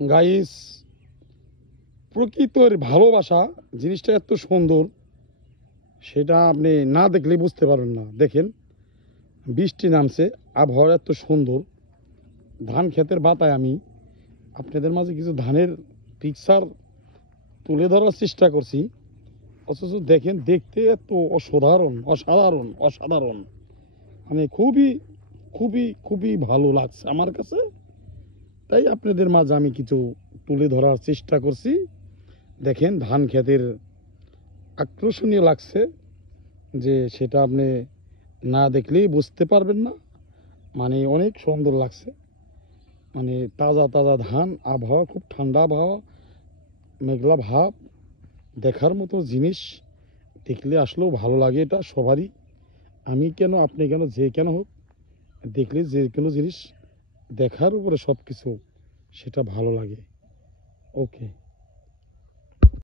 Guys, প্রকৃতির ভালোবাসা জিনিসটা এত সুন্দর, সেটা আপনি না দেখলে বুঝতে পারবেন না। দেখেন, বৃষ্টি নামছে, আবহাওয়া এত সুন্দর। ধান ক্ষেতের বাতায় আমি আপনাদের মাঝে কিছু ধানের পিকচার তুলে ধরার চেষ্টা করছি। অথচ দেখেন, দেখতে এত অসাধারণ অসাধারণ অসাধারণ, মানে খুবই খুবই খুবই ভালো লাগছে আমার কাছে। তাই আপনাদের মাঝে আমি কিছু তুলে ধরার চেষ্টা করছি। দেখেন, ধান ক্ষেতের আকর্ষণীয় লাগছে, যে সেটা আপনি না দেখলেই বুঝতে পারবেন না। মানে অনেক সুন্দর লাগছে, মানে তাজা তাজা ধান, আবহাওয়া খুব ঠান্ডা আবহাওয়া, মেঘলা ভাব, দেখার মতো জিনিস। দেখলে আসলেও ভালো লাগে, এটা সবারই। আমি কেন, আপনি কেন, যে কেন হোক, দেখলে যে কোনো জিনিস দেখার উপরে সব কিছু সেটা ভালো লাগে। ওকে।